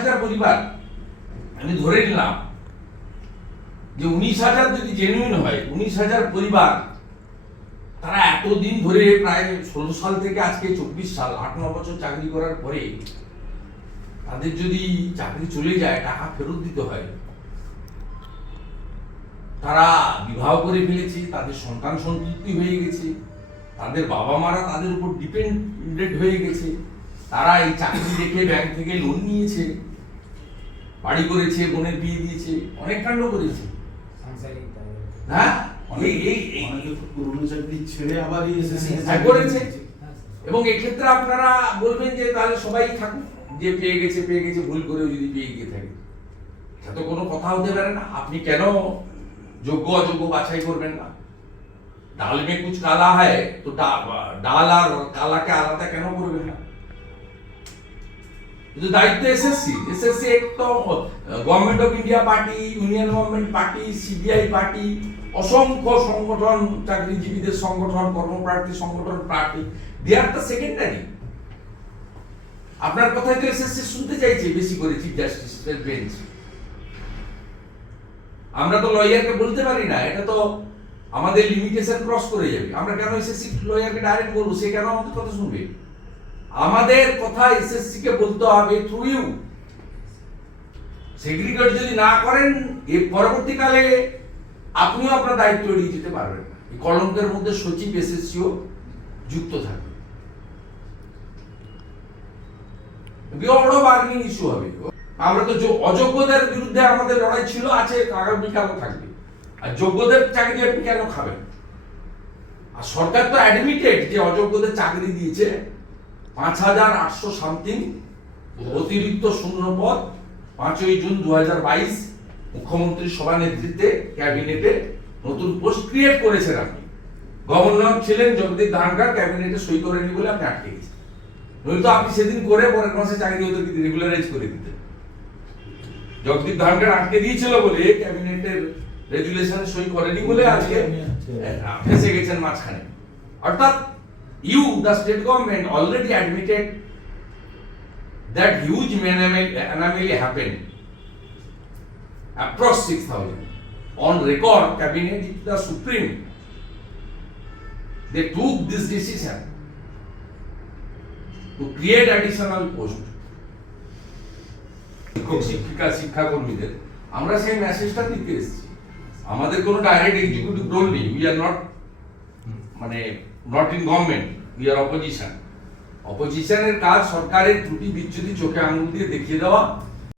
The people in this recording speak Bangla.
হাজার পরিবার আমি ধরে নিলাম যে উনিশ হাজার যদি জেনুইন হয় উনিশ হাজার পরিবার তারা এতদিন ধরে প্রায় ষোলো সাল থেকে আজকে চব্বিশ সাল আট ন বছর চাকরি করার পরে তাদের যদি চাকরি চলে যায় টাকা ফেরত দিতে হয় তারা বিবাহ করে ফেলেছে তাদের সন্তান সন্তুষ্টি হয়ে গেছে তাদের বাবা মারা তাদের উপর ডিপেন্ডেন্ট হয়ে গেছে তারা এই চাকরি দেখে ব্যাংক থেকে লোন নিয়েছে বাড়ি করেছে বোনের বিয়ে দিয়েছে হ্যাঁ? অনেক কাণ্ড হ্যাঁ, হ্যাঁ, করেছে হ্যাঁ এবং এক্ষেত্রে আপনারা বলবেন যে তাহলে সবাই থাকুক যে পেয়ে গেছে পেয়ে গেছে ভুল করেও যদি পেয়ে গিয়ে থাকে এটা তো কোনো কথা হতে পারে না আপনি কেন যোগ্য অযোগ্য বাছাই করবেন না ডাল মে কুচ কালা হয় তো ডাল আর কালাকে আলাদা কেন করবেন না কিন্তু দায়িত্ব এসএসসি এসএসসি একদম government of India party union government party CBI party অসংখ্য সংগঠন চাকরিজীবীদের সংগঠন কর্মপ্রার্থী সংগঠন party they are the secondary আপনার কথাই তো এসএসসি শুনতে চাইছে বেশি করে চিফ জাস্টিসের বেঞ্চ আমরা তো লয়ারকে বলতে পারি না এটা তো আমাদের লিমিটেশন ক্রস করে যাবে আমরা কেন এসএসসি লয়ারকে ডাইরেক্ট বলবো সে কেন আমাদের কথা শুনবে আমাদের কথা এসএসসি কে বলতে হবে থ্রু ইউ সেগ্রিগেট যদি না করেন এ পরবর্তীকালে আপনিও আপনার দায়িত্ব এড়িয়ে যেতে পারবেন এই কলঙ্কের মধ্যে সচিব এসএসসিও যুক্ত থাকবে বড় ইস্যু হবে আমরা তো অযোগ্যদের বিরুদ্ধে আমাদের লড়াই ছিল আছে আগামীকালও থাকবে আর যোগ্যদের চাকরি আপনি কেন খাবেন আর সরকার তো অ্যাডমিটেড যে অযোগ্যদের চাকরি দিয়েছে পাঁচ হাজার আটশো সামথিং অতিরিক্ত শূন্য শূন্যপদ পাঁচই জুন দু হাজার বাইশ মুখ্যমন্ত্রী সভা নেতৃত্বে ক্যাবিনেটে নতুন পোস্ট ক্রিয়েট করেছেন আপনি গভর্নর ছিলেন জগদীপ ধানকার ক্যাবিনেটে সই করেনি বলে আপনি আটকে গেছেন নয়তো আপনি সেদিন করে পরের মাসে চাকরি ওদেরকে রেগুলারাইজ করে দিতেন জগদীপ ধানকার আটকে দিয়েছিল বলে ক্যাবিনেটের রেজুলেশনে সই করেনি বলে আজকে হ্যাঁ, হ্যাঁ, হ্যাঁ। ফেসে গেছেন মাঝখানে অর্থাৎ you, the state government, already admitted that huge anomaly happened, approx 6000. On record, cabinet the supreme. They took this decision to create additional post. শিক্ষিকা শিক্ষাকর্মীদের আমরা সেই মেসেজটা দিতে এসেছি আমাদের কোনো ডাইরেক্ট এক্সিকিউটিভ রোল নেই উই আর নট মানে not in government we are opposition অপোজিশনের কাজ সরকারের ত্রুটি বিচ্ছুতি চোখে আঙুল দিয়ে দেখিয়ে দেওয়া